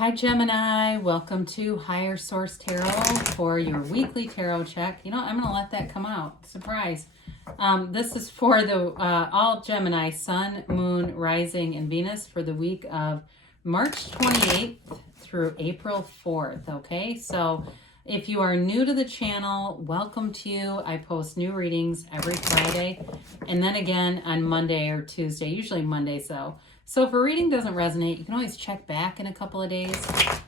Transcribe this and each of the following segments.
Hi Gemini, welcome to Higher Source Tarot for your weekly tarot check. You know, I'm going to let that come out. Surprise. This is for the all Gemini, Sun, Moon, Rising, and Venus for the week of March 28th through April 4th. Okay, so if you are new to the channel, welcome to you. I post new readings every Friday and then again on Monday or Tuesday, usually Mondays though. So if a reading doesn't resonate, you can always check back in a couple of days.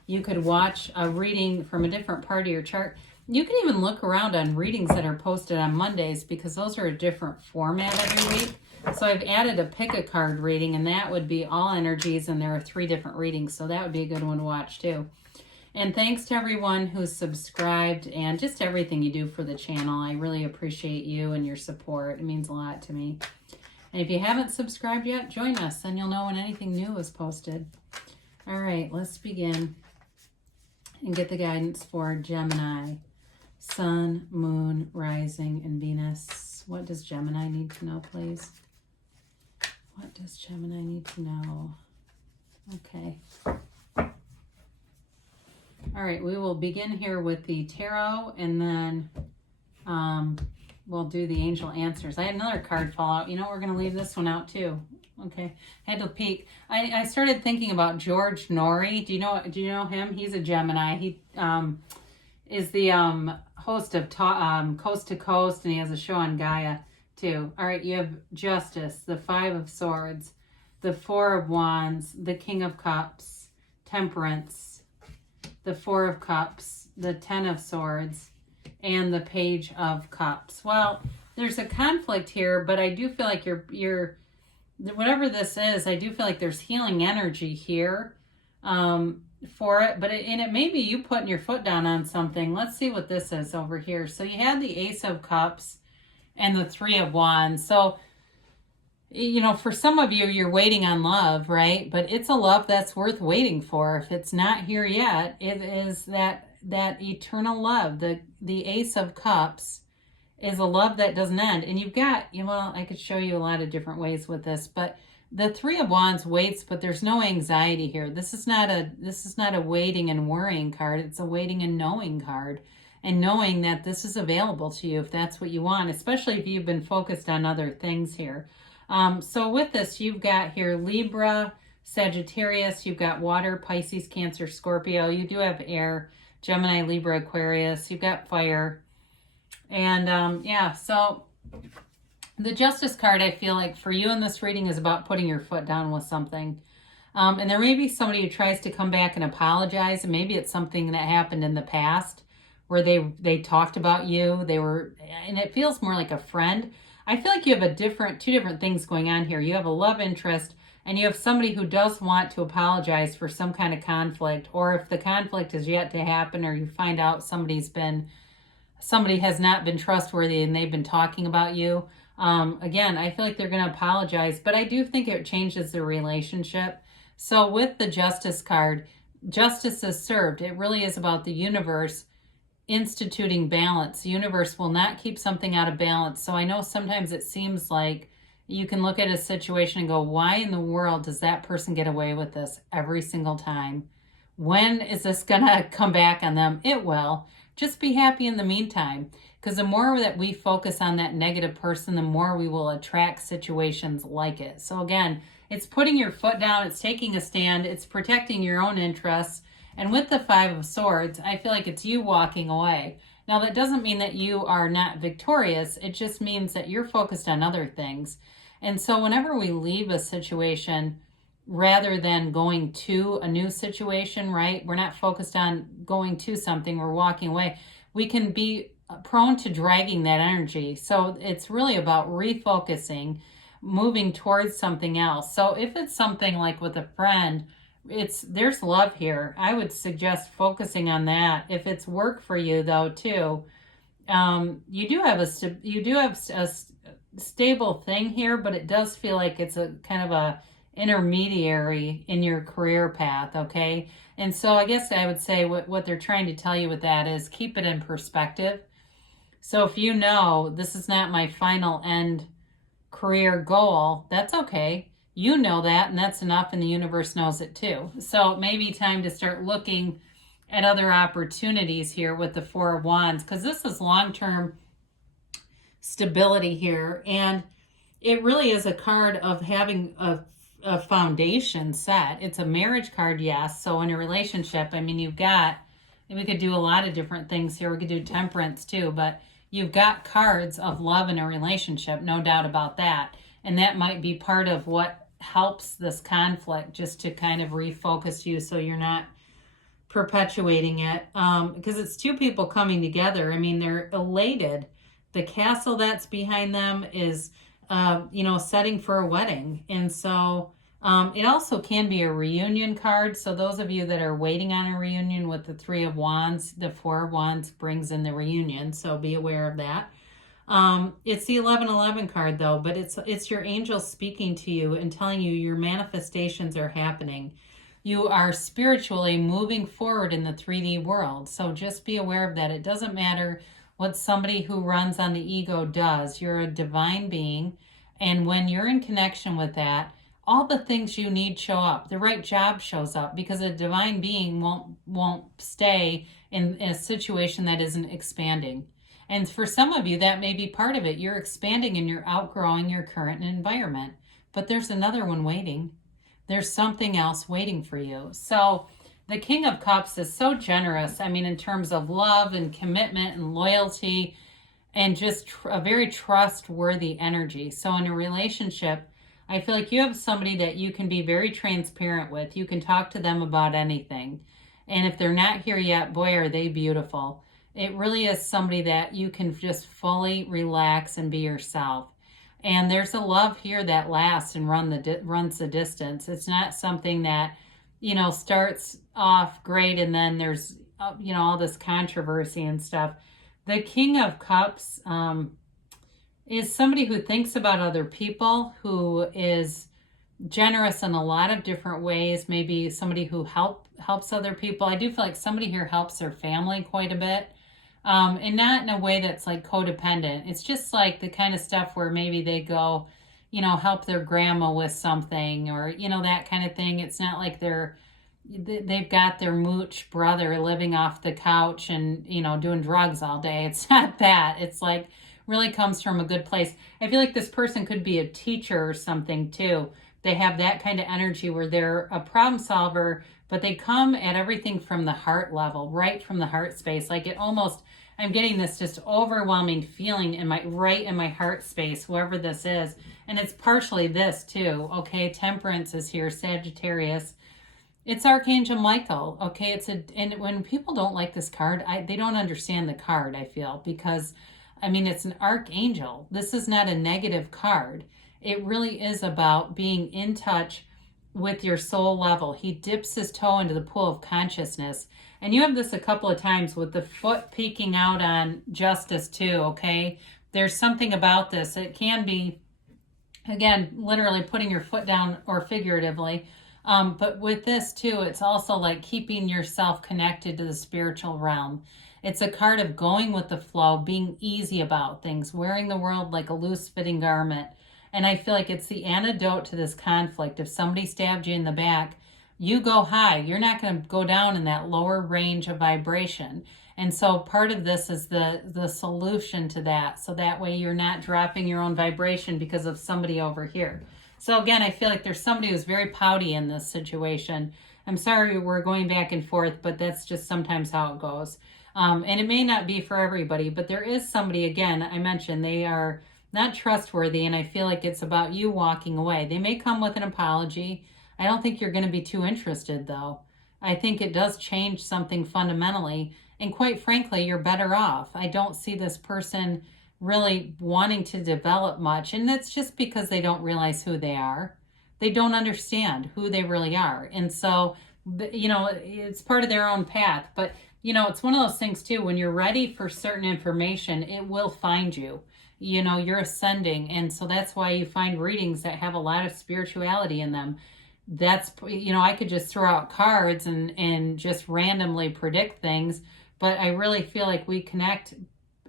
You could watch a reading from a different part of your chart. You can even look around on readings that are posted on Mondays because those are a different format every week. So I've added a pick a card reading, and that would be all energies, and there are 3 different readings. So that would be a good one to watch too. And thanks to everyone who's subscribed and just everything you do for the channel. I really appreciate you and your support. It means a lot to me. And if you haven't subscribed yet, join us. Then you'll know when anything new is posted. All right, let's begin and get the guidance for Gemini. Sun, Moon, Rising, and Venus. What does Gemini need to know, please? What does Gemini need to know? Okay. All right, we will begin here with the tarot, and then we'll do the angel answers. I had another card fall out. You know, we're going to leave this one out too. Okay, had to peek. I started thinking about George Norrie. Do you know him? He's a Gemini. He is the host of Coast to Coast, and he has a show on Gaia too. All right, you have Justice, the 5 of Swords, the 4 of Wands, the King of Cups, Temperance, the 4 of Cups, the 10 of Swords, and the Page of Cups. Well, there's a conflict here, but I do feel like you're whatever this is, I do feel like there's healing energy here for it, but it may be you putting your foot down on something. Let's see what this is over here. So you had the Ace of Cups and the 3 of Wands. So, you know, for some of you, you're waiting on love, right? But it's a love that's worth waiting for. If it's not here yet, it is that eternal love. The Ace of Cups is a love that doesn't end. And you've got, well, I could show you a lot of different ways with this, but the 3 of Wands waits, but there's no anxiety here. This is not a waiting and worrying card. It's a waiting and knowing card, and knowing that this is available to you if that's what you want, especially if you've been focused on other things here. So with this, you've got here Libra, Sagittarius, you've got water, Pisces, Cancer, Scorpio. You do have air, Gemini, Libra, Aquarius. You've got fire. And yeah, so the Justice card, I feel like for you in this reading is about putting your foot down with something. And there may be somebody who tries to come back and apologize, and maybe it's something that happened in the past where they talked about you. And it feels more like a friend. I feel like you have two different things going on here. You have a love interest, and you have somebody who does want to apologize for some kind of conflict, or if the conflict is yet to happen, or you find out somebody has not been trustworthy and they've been talking about you. Again, I feel like they're going to apologize, but I do think it changes the relationship. So with the Justice card, justice is served. It really is about the universe instituting balance. The universe will not keep something out of balance. So I know sometimes it seems like you can look at a situation and go, why in the world does that person get away with this every single time? When is this going to come back on them? It will. Just be happy in the meantime, because the more that we focus on that negative person, the more we will attract situations like it. So again, it's putting your foot down, it's taking a stand, it's protecting your own interests. And with the 5 of Swords, I feel like it's you walking away. Now, that doesn't mean that you are not victorious. It just means that you're focused on other things. And so whenever we leave a situation, rather than going to a new situation, right? We're not focused on going to something, we're walking away. We can be prone to dragging that energy. So it's really about refocusing, moving towards something else. So if it's something like with a friend, there's love here. I would suggest focusing on that. If it's work for you though too, you do have a stable thing here, but it does feel like it's a kind of a intermediary in your career path, okay? And so I guess I would say what they're trying to tell you with that is keep it in perspective. So if you know this is not my final end career goal, that's okay. You know that, and that's enough, and the universe knows it too. So it may be time to start looking at other opportunities here with the Four of Wands, because this is long-term stability here, and it really is a card of having a foundation set. It's a marriage card, yes. So in a relationship, I mean, you've got, and we could do a lot of different things here. We could do temperance too, but you've got cards of love in a relationship, no doubt about that. And that might be part of what helps this conflict, just to kind of refocus you so you're not perpetuating it, because it's two people coming together. I mean, they're elated. The castle that's behind them is setting for a wedding. And so it also can be a reunion card. So those of you that are waiting on a reunion with the Three of Wands, the Four of Wands brings in the reunion. So be aware of that. It's the 1111 card though, but it's your angels speaking to you and telling you your manifestations are happening. You are spiritually moving forward in the 3D world. So just be aware of that. It doesn't matter what somebody who runs on the ego does. You're a divine being. And when you're in connection with that, all the things you need show up. The right job shows up, because a divine being won't stay in a situation that isn't expanding. And for some of you, that may be part of it. You're expanding and you're outgrowing your current environment. But there's another one waiting. There's something else waiting for you. So the King of Cups is so generous. I mean, in terms of love and commitment and loyalty, and just a very trustworthy energy. So in a relationship, I feel like you have somebody that you can be very transparent with. You can talk to them about anything. And if they're not here yet, boy, are they beautiful. It really is somebody that you can just fully relax and be yourself. And there's a love here that lasts and runs the distance. It's not something that, starts off great and then there's, all this controversy and stuff. The King of Cups is somebody who thinks about other people, who is generous in a lot of different ways. Maybe somebody who helps other people. I do feel like somebody here helps their family quite a bit. And not in a way that's like codependent. It's just like the kind of stuff where maybe they go, help their grandma with something, or, that kind of thing. It's not like they've got their mooch brother living off the couch and, doing drugs all day. It's not that. It's like really comes from a good place. I feel like this person could be a teacher or something too. They have that kind of energy where they're a problem solver, but they come at everything from the heart level, right from the heart space. Like I'm getting this just overwhelming feeling in my heart space, whoever this is. And it's partially this too. Okay. Temperance is here, Sagittarius. It's Archangel Michael. Okay. And when people don't like this card, they don't understand the card, I feel, because it's an archangel. This is not a negative card. It really is about being in touch with your soul level. He dips his toe into the pool of consciousness. And you have this a couple of times with the foot peeking out on justice too, okay? There's something about this. It can be, again, literally putting your foot down or figuratively. But with this too, it's also like keeping yourself connected to the spiritual realm. It's a card of going with the flow, being easy about things, wearing the world like a loose-fitting garment. And I feel like it's the antidote to this conflict. If somebody stabbed you in the back, you go high. You're not going to go down in that lower range of vibration. And so part of this is the solution to that. So that way you're not dropping your own vibration because of somebody over here. So again, I feel like there's somebody who's very pouty in this situation. I'm sorry we're going back and forth, but that's just sometimes how it goes. And it may not be for everybody, but there is somebody, again, I mentioned they are not trustworthy, and I feel like it's about you walking away. They may come with an apology. I don't think you're going to be too interested, though. I think it does change something fundamentally, and quite frankly, you're better off. I don't see this person really wanting to develop much, and that's just because they don't realize who they are. They don't understand who they really are, and so, it's part of their own path, but, it's one of those things, too, when you're ready for certain information, it will find you. You're ascending. And so that's why you find readings that have a lot of spirituality in them. That's, I could just throw out cards and just randomly predict things, but I really feel like we connect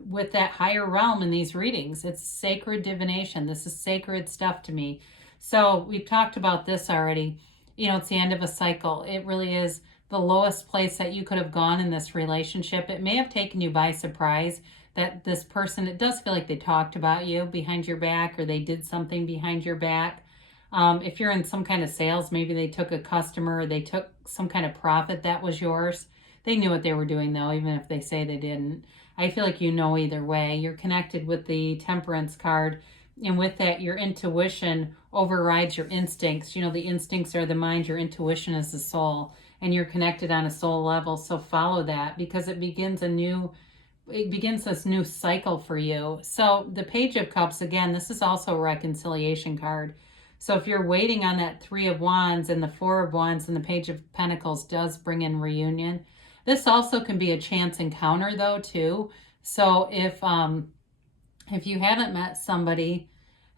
with that higher realm in these readings. It's sacred divination. This is sacred stuff to me. So we've talked about this already. You know, it's the end of a cycle. It really is the lowest place that you could have gone in this relationship. It may have taken you by surprise that this person, it does feel like they talked about you behind your back, or they did something behind your back. If you're in some kind of sales, maybe they took a customer, or they took some kind of profit that was yours. They knew what they were doing though, even if they say they didn't. I feel like you know either way. You're connected with the Temperance card. And with that, your intuition overrides your instincts. You know, the instincts are the mind, your intuition is the soul, and you're connected on a soul level. So follow that, because it begins this new cycle for you. So the Page of Cups, again, this is also a reconciliation card. So if you're waiting on that Three of Wands, and the Four of Wands and the Page of Pentacles does bring in reunion. This also can be a chance encounter though too. So if you haven't met somebody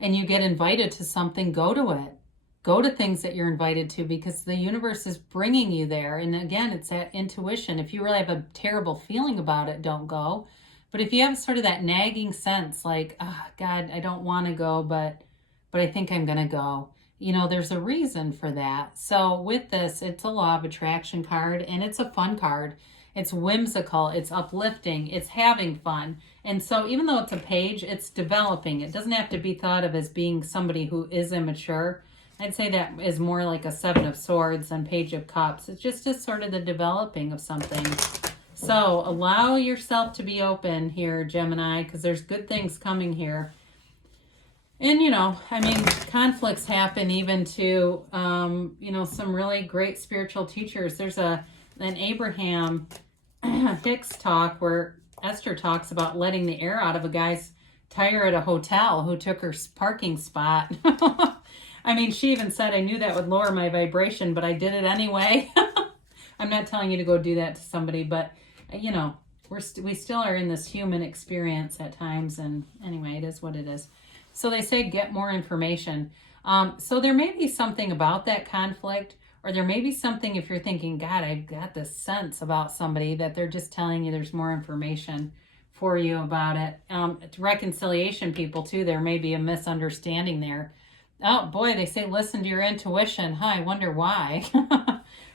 and you get invited to something, go to it. Go to things that you're invited to, because the universe is bringing you there. And again, it's that intuition. If you really have a terrible feeling about it, don't go. But if you have sort of that nagging sense, like, oh, God, I don't want to go, but I think I'm going to go. You know, there's a reason for that. So with this, it's a law of attraction card, and it's a fun card. It's whimsical, it's uplifting, it's having fun. And so even though it's a page, it's developing. It doesn't have to be thought of as being somebody who is immature. I'd say that is more like a Seven of Swords and Page of Cups. It's just sort of the developing of something. So allow yourself to be open here, Gemini, because there's good things coming here. And, you know, I mean, conflicts happen even to, you know, some really great spiritual teachers. There's an Abraham Hicks talk where Esther talks about letting the air out of a guy's tire at a hotel who took her parking spot. I mean, she even said, I knew that would lower my vibration, but I did it anyway. I'm not telling you to go do that to somebody, but, you know, we still are in this human experience at times. And anyway, it is what it is. So they say get more information. So there may be something about that conflict, or there may be something if you're thinking, God, I've got this sense about somebody, that they're just telling you there's more information for you about it. Reconciliation people too, there may be a misunderstanding there. Oh boy, they say listen to your intuition. Huh, I wonder why.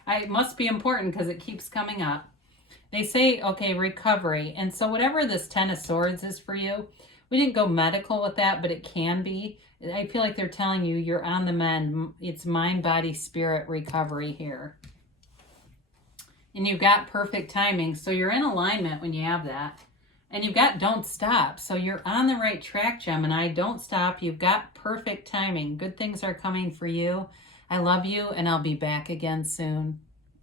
It must be important because it keeps coming up. They say, okay, recovery. And so whatever this Ten of Swords is for you, we didn't go medical with that, but it can be. I feel like they're telling you you're on the mend. It's mind, body, spirit recovery here. And you've got perfect timing. So you're in alignment when you have that. And you've got don't stop. So you're on the right track, Gemini. Don't stop. You've got perfect timing. Good things are coming for you. I love you, and I'll be back again soon.